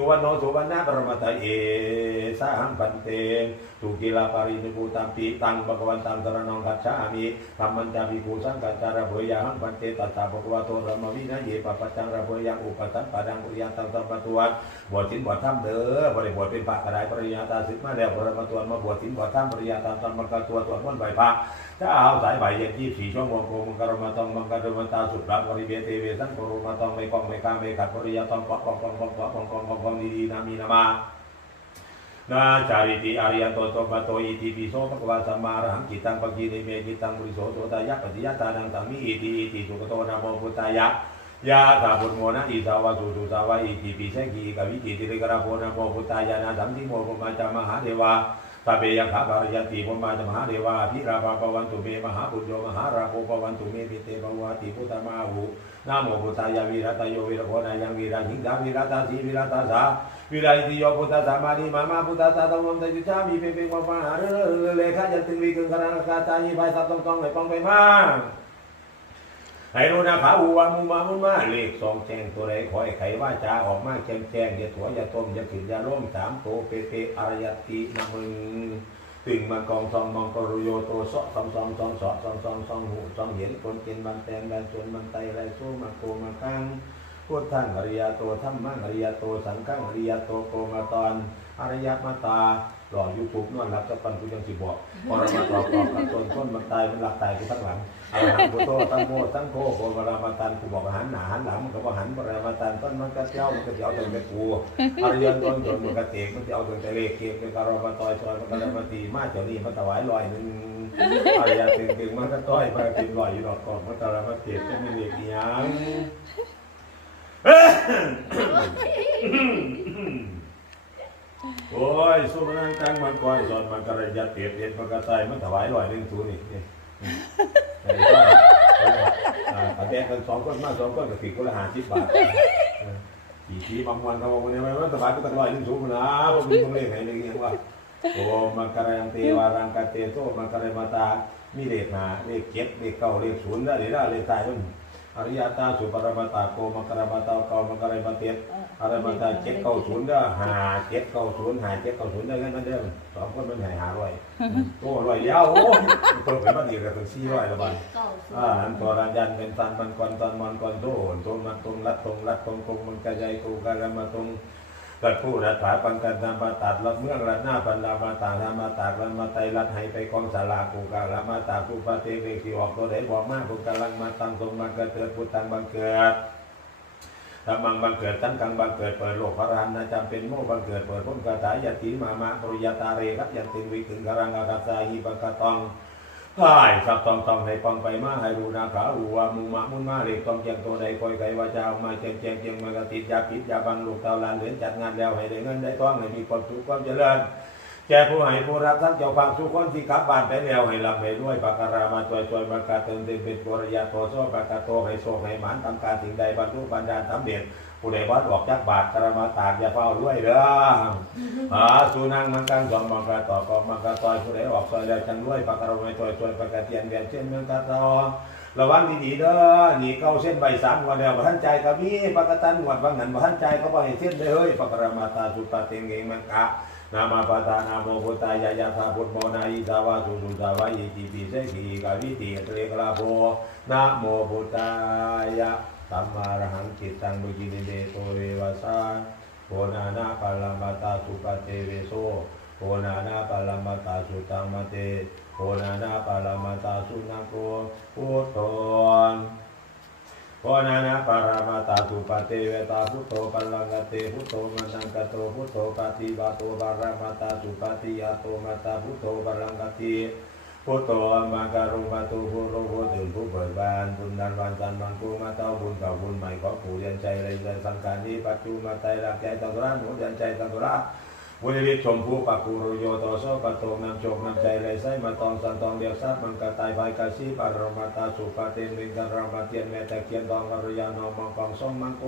สุวรรณโนสุวรรณปรมัตถเอสาหังปันเตสุกิลาปารินิพุตัมปิตังภะวันตังสรณังคัจฉามิธรรมันจามิภูสังกัจจาระเบยาหังปันเตตัสสะภะคะวะโตรรมวินัยเยปะปัจจังระเบยังอุปตัมปะดังปุริยัตังสัมปะตวนบวชสินบวชธรรมเด้อบริบวชเป็นพระกระไดปริญญาตาสิกมาแล้วบรมตวนมาบวชสินบวชธรรมปริญญาตาสัมมังกตัวตัวม้วนใบพระถ้าเอาสายใบเย็นยี่สี่ช่วโมงโกมังกรมาตองมังกรมันตาสุดรักบริเวเตเวสังโกรมาตองไม่กองไม่กาไม่ขัดปริยาตองปอกปอกปอกปอกปอกปอกปอกปอกปอกดีนามีนามานาจาริติอาริยโตโตปะโตอิติปิโสภะคะวาสัมมาอรหังกิตังปะกีนิเมกิตังบริโสโตตายะปฏิยะตานังตัมมิอิติอิติสุกโตนะโมพุทธายะยะตาบุญโมนะอิสาวะสุสุสาวะอิติปิเสกิกวิจิติริกระโพนะโมพุทธายะนะสัมทิโมภุมาจามหาเทวา ตเบยังขับารยติพุมาจมหาเดวาพิราภาปวันตุเมมหาบุญโยมหาราโภปวันตุเมมิเตปวาติพุทธมาหูนาโมพุทธายาวิรัตโยวิรโคนายังวิรังหิงดาวิรัตสีวิรัตสาวิไลติโยพุทธสามานิมามาพุทธตาตมมตจิชามีเปเปงปาหาเรเลขาจันติวีกึงคานาคาตายีไปสัตตงตองไหลปองไปมา ไห้รู้นาขาอูวามุมามุมาเลขสองแจงตัวไรขอให้ไขว่าจาออกมาแจงแจงอย่าถัวอย่าต้มอย่าขึ้นอย่าร่มสามโตเปเปอารยตินะมึงตึงมากองซองมองกรโยโตเสาะซองซองซองเสาะซองซองซองหูซองเห็นคนกินบันแตนบันชวนบันไตไรสู้มาโกมาคัง พุทธังอริยโตธรรมังอริยโต สังฆังอริยโตโกมาตอนอริยมาตาหล่อยูทูบนวดรับจะปันกูยังสิบอกพอเรามาตอบตอบกันจนต้นมันตายมันหลักตายกูทั้งหลังอรหังพุทโธตั้งโมตั้งโคโกบรามาตันกูบอกอาหันหนาหันหลังมันก็บอกหันบรามาตันต้นมันก็เจ้ามันก็เจ้าแต่ไม่กูอริยต้นจนมันก็เตกมันจะเอาถึงแต่เลขเกียเป็นการมาตอยซอยมันก็เลยมาตีมาเจ้านี่มาถวายลอยหนึ่งอริยถึงถึงมันก็ต้อยมากินลอยอยู่ดอกกองมันก็เลยมาเตกจะไม่เลขยัง โอ้ยสู้มันนั่งตั้งมันก่อนสอนมันกระยัดเตียดเตียดมันกระใส่มันถวายลอยหนึ่งตัวนี่นี่อันนี้ก็อ่าแดงกันสองคนมาสองคนกับปีกคนละหาสิบบาทกี่ทีบางวันเขาบอกว่าเนี่ยมันถวายก็ตั้งลอยหนึ่งสูงนะผมมีต้องเรียกให้เรียกว่าโอ้มังกรยังเทวารังกาเตโซมังกรมาตามีเลขหนาเลขเจ็ดเลขเก้าเลขศูนย์ได้หรือได้เลขตายมัน อริยตาสุปรมาตาโกมังกรมาตาเก้ามังกรมาเตียอะไรมันจะเจ็ดเก้าศูนย์เด้อหาเจ็ดเก้าศูนย์หาเจ็ดเก้าศูนย์ได้เงินมันเด้อสองคนมันหายหาร้อยโอ้ร้อยเดียวโอ้ยตัวเป็นมันอีกแล้วถึงสี่ร้อยละบาทเก้าสิบอ่านันตัวรันยันเป็นตันมันกวนตันมันกวนโตนตรงมันตรงรัดตรงรัดตรงตรงมันกระจายกูกันแล้วมาตรง กัดผู้รัดผาปังกันตามมาตัดลับเมืองรัดหน้าปันดามาตาธามาตากรันมาไตรัดให้ไปกองสารากูกาละมาตากูปาเตเวกีออกตัวไหนบอกมากูกำลังมาตั้งตรงมาเกิดเกิดพุทธังบังเกิดธรรมังบังเกิดตั้งกังบังเกิดเปิดโลกพระรามนะจำเป็นโมบังเกิดเปิดพ้นกาตายติมามาปริยตาเรครับยันติวิกึงกรังอากาศาหิบังกตอง กายสับตองตองให้ปองไปมาให้รูนาขาอูวามุมามุนมาเล็กตองเจียงตัวใดคอยไกว่าจามาเจียงเจียงเจียงมากติดยาพิษยาบังลูกเตาลานเหรียญจัดงานแล้วให้ได้เงินได้ทองให้มีความสุขความเจริญ แก่ผู้ให้ผู้รับทั้งเจ้าฟังทุกคนที่กลับบ้านไปแล้วให้รับให้ด้วยปากการามาช่วยช่วยบรรกาเติมเต็มเป็นปุริยาโตโซปากกาโตให้โชคให้หมานทำการสิ่งใดบรรลุบรรดาสำเร็จผู้ใดวัดออกจากบาทกระมาตากอย่าเฝ้าด้วยเด้ออาสุนังมังกังสองมังกาต่อกองมังกาต่อยผู้ใดออกซอยแล้วจังด้วยปากการาม่ช่วยช่วยปากกาเตียนเวียนเช่นเมืองกาตอระวังดีๆเด้อหนีเก้าเส้นใบสามวันแล้วบ่ท่านใจก็มีปากกาตันหวดบางหันบ่ท่านใจก็บ่ให้เส้นเลยเฮ้ยปากการามาตาสุปาเตงเงมังกะ นามาปตานาโมพุทธายายาธาพุทโมนาอิสาวาสุสุสาวาอิติปิเสขีกาวิติเตกลาโภนะโมพุทธายะสัมมาระหังจิตตังบุจินิเดโตเววัสสาโพนานาปาลามาตาสุปเตเวโสโพนานาปาลามาตาสุตังมเตโพนานาปาลามาตาสุนังโกพุทโธ โอนานะปารามาตาสุปเตเวตาพุทโธปัลลังกเตพุทโธมันังกโตพุทโธปฏิบาโตปารามาตาสุปฏิยาโตมาตาพุทโธปัลลังกติพุทโธมาการุมาตุพุโรโหถึงผู้เบิกบานบุญนันวันจันทร์วันกูมาเต้าบุญก่าบุญใหม่ขอปู่ยันใจเลยเลยสังการนี้ปัจจุมาไตรักใจตังระหนุยันใจตังระ วุฒิริชมผู้ปักกุรุโยโตโซปะโตนำโชคนำใจไรไซมาตองสันตองเดียวซับมันกะตายภายกาซีปารมาตาสุปาเตนวิงกันรามาเทียนแม่ตะเคียนทองอรยานอมังกองสมมังโก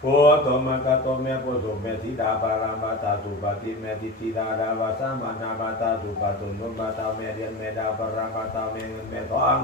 โพโตมังกะโตแม่โสุแม่ธิดาปารามาตาสุปาติแม่ทิธิดาดาวาสามานามาตาสุปาตุนุมาตาแม่เรียนแม่ดาปารามาตาแม่เงินแม่ทอง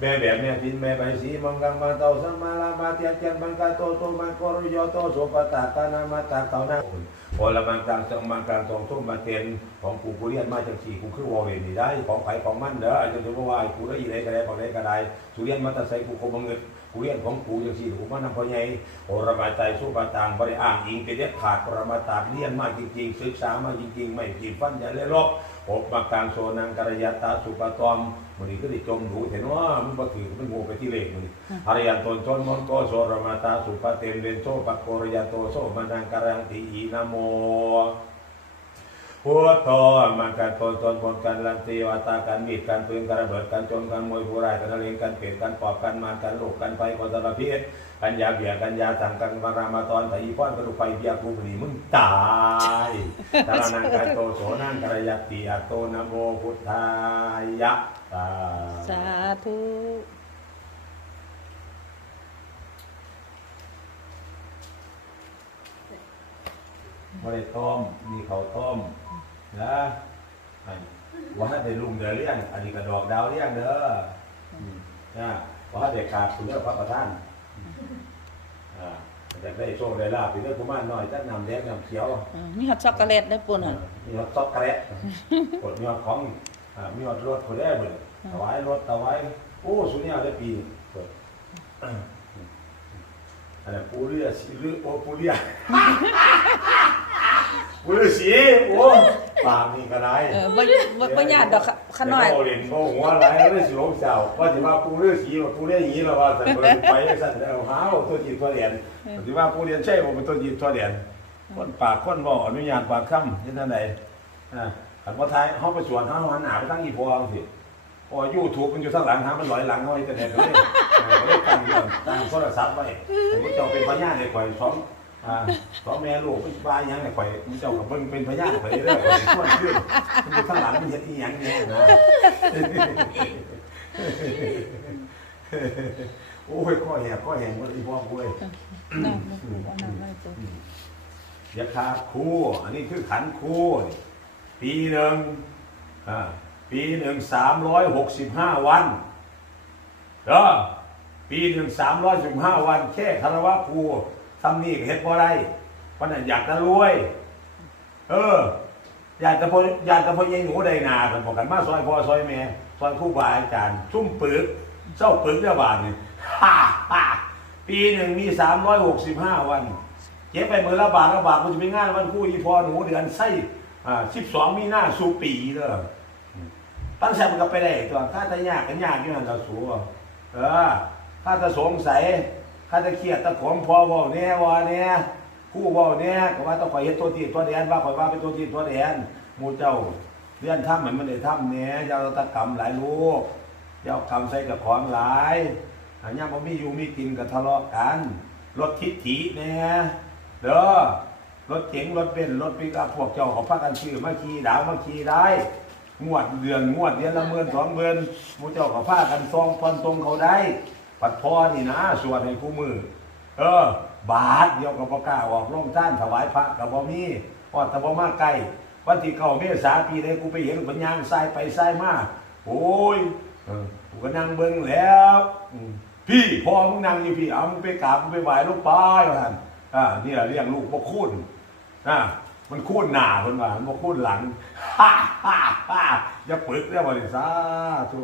แม่แบบแม่พินแม่ใบสีมังกังมาเตาสัมมาลามาเตียนเตียนมังกาโตโตมังกรโยโตโสปตาตานามาตาเตานา พอละมังกลางจังมังกลางตรงทุ่มมาเตียนของกูกูเรียนมาจากสี่กูคือวอเวนนี่ได้ ของไผของมันเด้ออาจจะถือว่ากูได้ยีไรก็ได้ของได้ก็ไดสุเรียนมาตะใส่กูคงบังเงินกูเรียนของกูอย่างสี่กูมานำพ่อใหญ่โอระบายใจสู้ปาตางบริอ่างอิงเป็นเด็ดขาดปรมาตาเรียนมาจริงๆศึกษามาจริงๆ ไม่จีบฟันอย่าเล่ลบอบมากลางโซนังกรยาตาสุปตอม มันนี้ก็ได้จมดูเห็นว่ามันบ่ถือมันโง่ไปที่เลขมันอริยันตนชนมนโกโสรมาตาสุปเตนเวนโซปะโกรยาโตโซมานังการังติอีนะโมพุทโธมันกันตนตนบนกันลันตีวาตากันมีดกันปืนกันระเบิดกันโจนกันมวยผู้ร้ายกันทะเลงกันเปรตกันปอบกันมารกันโลกกันไฟคนสารพิษกันยาเบียกันยาสั่งกันมารามาตอนแต่อีป้อนกระดูกไฟเบียกูผลีมึงตายตาลานังกันโตโสนังกระยัตติอัตโตนะโมพุทธายะตา สาธุไม่ได้ต้มมีข้าวต้มนะไอ้ว่าให้ได้ลุงเดือเลี้ยง อันนี้กระดอกดาวเลี้ยงเด้ออืมนะว่าให้ได้ขาดคุณเลือกพระประธานอ่าอยากได้โชคได้ลาภไปเรื่องกุมารน้อยจักนำแดงนำเขียวอืมมีฮอตช็อกโกแลตได้ปุ่นอะมีรถซอกแกระกดมีรถของ อ่ามีรถรถคนได้เบิดถวายรถถวายโอ้สุเนี่ยได้ปีนี้เปิดอันนั้นปูเรือสีเรือโอ้ปูเรือปูเรือสีโอ้ปากนี่ก็ได้เออบ่บ่บ่ญาติดอกค่ะขะน้อยเดี๋วโเล่นโบหัวอะไรแล้วได้สิลงเสาว่าสิว่าปูเรือสีว่าปูเรืออย่างนี้แล้วว่าแต่เปิดไปสั่นแล้วหาวตัวจีบตัวเหรียญสิว่าปูเรียนใช่บ่เป็นตัวจีบตัวเหรียญคนปากคนบอกอนุญาตปากค่ำยังไงไหนอ่า ขันว่าไทยเขาไปสวนเขาหันหนาไปตั้งอีพอเอาสิพอยูทูบมันอยู่ข้งหลังฮะมันลอยหลังเขาไอ้แต่เด็กเลยเออเขาเลยตั้งเรื่องตั้งโทรศัพท์ไว้ผมก็จ้าเป็นพญาในข่อยสองอ่าสองแม่ลูกเป็นบ้ายังในข่อยมันเจ้ากับเบิ่งเป็นพญาข่อยเรื่อยข่อยชวนขึ้นมันอยู่ข้างหลังมันเห็นอีหยังเนี่ยนะโอ้ยข้อแหบข้อแหงหมดอีพ่อกูเลยน้ำมันบ่น้ำไม่ตัวยาคาคู่ อันนี้คือขันคู่นี่ ปีหนึ่งปีหนึ่งสามร้อยหกสิบห้าวันเออปีหนึ่งสามร้อยสิบห้าวัน แค่คารวะครูทำนี่ก็เฮ็ดบ่ได้เพราะนั้นอยากจะรวย เออ อยากจะพออยากจะพอยังหนูได้นากันบอกกันมาซอยพ่อซอยแม่ซอยครูบาอาจารย์ชุ่มปึกเจ้าปึกเจ้าบาทนี่ฮ่าฮ่าปีหนึ่งมีสามร้อยหกสิบห้าวันเก็บไปมือละบาทละบาทมันจะเป็นงานวันคู่อีพอหนูเดือนไส้ อ่าสิบสองมีหน้าสูปีเด้อตั้งแต่มันก็ไปได้ตัวข้าจะยากกันยากอยู่นั่นเราสูเออข้าจะสงสัยข้าจะเครียดตะขมพอเว่าเนี่ยว่าเนี่ยผู้เว่าเนี่ยก็ว่าต้องคอยเฮ็ดตัวทีตัวแดนว่าคอยว่าเป็นตัวทีตัวแดนมูเจ้าเรียนถ้ำเหมือนมันได้ถ้ำเนี่ยเจ้าตะกรรมหลายลูกเจ้ากรรมใส่กับของหลายอันนี้มันมีอยู่มีกินกับทะเลาะกันรถทิฏฐิเนี่ยเด้อ รถเก๋งรถเบนซ์รถปิกอัพพวกเจ้าของพากันชื่อมาขี่ดาวมาขี่ได้ งวดเดือนงวดเดือนละหมื่นสองหมื่นหมูเจ้าของพากันซองพันตรงเขาได้ปัดพอนี่นะสวดให้คู่มือ เออ บาทเดียวกับประกล้าออกร่มท่านถวายพระกับบ่มีอดตะบ่มาไกลวันที่เก้าเมษาปีใดกูไปเห็นปัญญางทรายไปทรายมาโอ้ยกูก็นั่งเบิ่งแล้วพี่พอมึงนั่งอยู่พี่เอามึงไปกราบมึงไปไหว้ลูกป้ายว่าท่านอ่านี่แหละเรียกลูกบ่คุ้น อ่ามันคุ้นหน้าเพิ่นว่ามันบ่คุ้นหลังฮ่าฮ่าฮ่าอย่าปึกเด้อบ่ได้สาธุ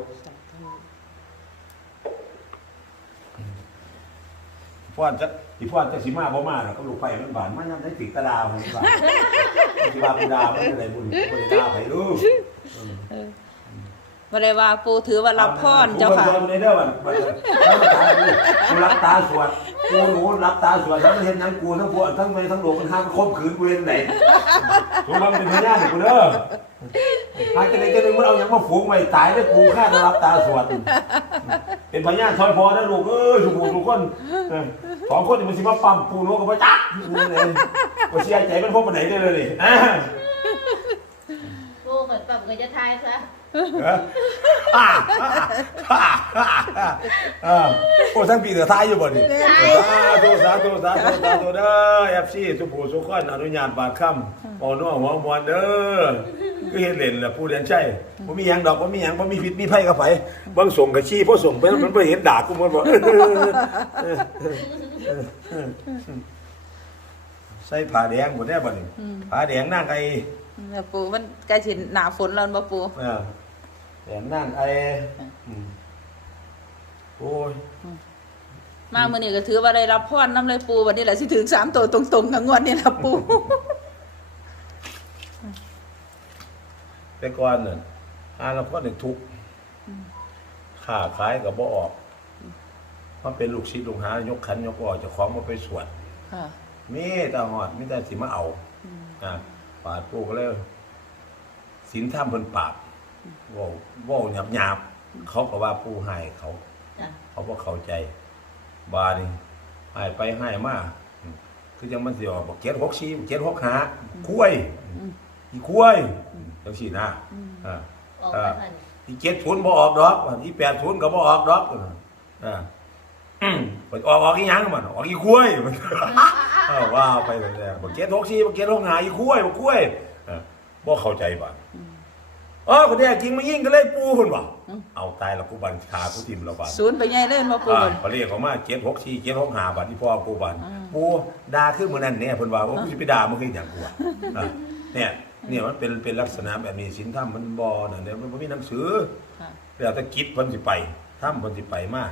พ่อนจักสิพ่อนจักสิมาบ่มาดอกก็ลูกไฟมันบานมายามได้ติดตะดาวมันบานสิว่าปูดาวมันเป็นไรบุญบ่ได้ดาวไปลูกบ่ได้ว่าปูถือว่ารับพรเจ้าค่ะกูบ่ในเด้อบัดบัดกูรับตาสวด กูหนูรับตาสวดทั้งเห็นหยังกูทั้งพวกทั้งไปทั้งโลกมันห้ามคบขืนกูเล่นไหนทุกคนเป็นพยานให้กูเด้อหากจะได้จะได้มึงเอาอย่างมาฝูงไว้ตายได้กูฆ่าจะรับตาสวดเป็นพยานซอยพอได้ลูกเอ้ยทุกคนทุกคนเออสองคนนี่มันสิมาปั๊มปูโนกับพระจักนี่เลยกูเสียใจเป็นพวกมันไหนได้เลยนี่อ่ากูเหมือนแบบเงินจะทายซะ เอออ่าอ่าอ่าอ่าอ่าโอ้ทั้งปีเดือดท้ายอยู่บ่นี่สาธุสาธุสาธุสาธุเด้อเอฟซีทุกผู้ทุกคนอนุญาตบาดค่ำปอนัวหัวมวนเด้อก็เห็นเล่นล่ะผู้เรียนใช่บ่มีหยังดอกบ่มีหยังบ่มีพิษมีภัยกับไผบางส่งก็ชี้พอส่งไปแล้วมันบ่เห็นด่ากูมันบ่ใส่ผ้าแดงหมดแน่บ่นี่ผ้าแดงนางไอแล้วปูมันใกล้สิหน้าฝนแล้วบ่ปูอ่า แดงนางไออืมโอ้ยมามื้อนี้ก็ถือว่าได้รับพรนำเลยปูวันนี้แหละสิถึงสามตัวตรงๆกับงวดนี้ล่ะปูแต่ก่อนน่ะอาเราก็นึกทุกข์ค้าขายก็บ่ออกมันเป็นลูกศิษย์ลูกหายกขันยกออกเจ้าของมาไปสวดค่ะมีแต่หอดมีแต่สิมาเอาอ่าปาดปูก็เลยสินท่ามเพิ่นปราบ เว้าเว้าหยาบหยาบๆเขาก็ว่าปูให้เขา จ้ะเขาบ่เข้าใจ บานี่ให้ไปให้มาอืมคือจังมันสิออกบอกเจ็ดหกสี่เจ็ดหกห้าคุ้ยอีคุ้ยจังสี่นะอ่า ออกอ่าไปพันอีเจ็ดศูนย์บ่ออกดอกอีแปดศูนย์ก็บ่ออกดอกอ่าอืมเปิดออกออกอีหยังมันออกอีคุ้ยมัน เออว่าไปเลยแหละบอกเจ็ดหกสี่บอกเจ็ดหกห้าอีคุ้ยบอกคุ้ยเออบ่เข้าใจบ่ เออคนแท้จริงมายิ่งก็เลยปูเพิ่นว่าเอาตายแล้วกูบันขากูทิ่มแล้วบ่ศูนย์ไปใหญ่เลยบ่ปูอ่าบัดเขาเรียกเขามาเจ็ดหกสี่เจ็ดหกห้าบาทที่พ่อกูบันอืมปูด่าขึ้นมือนั่นเนี่ยเพิ่นว่าว่ากูจะไปด่ามึงคืออย่างกูอะอะเนี่ยเนี่ยมันเป็นเป็นลักษณะแบบนี้สินธรรมมันบ่นั่นเนี่ยมันบ่มีหนังสือค่ะ แล้วแต่กิจเพิ่นสิไปถ้ำเพิ่นสิไปมา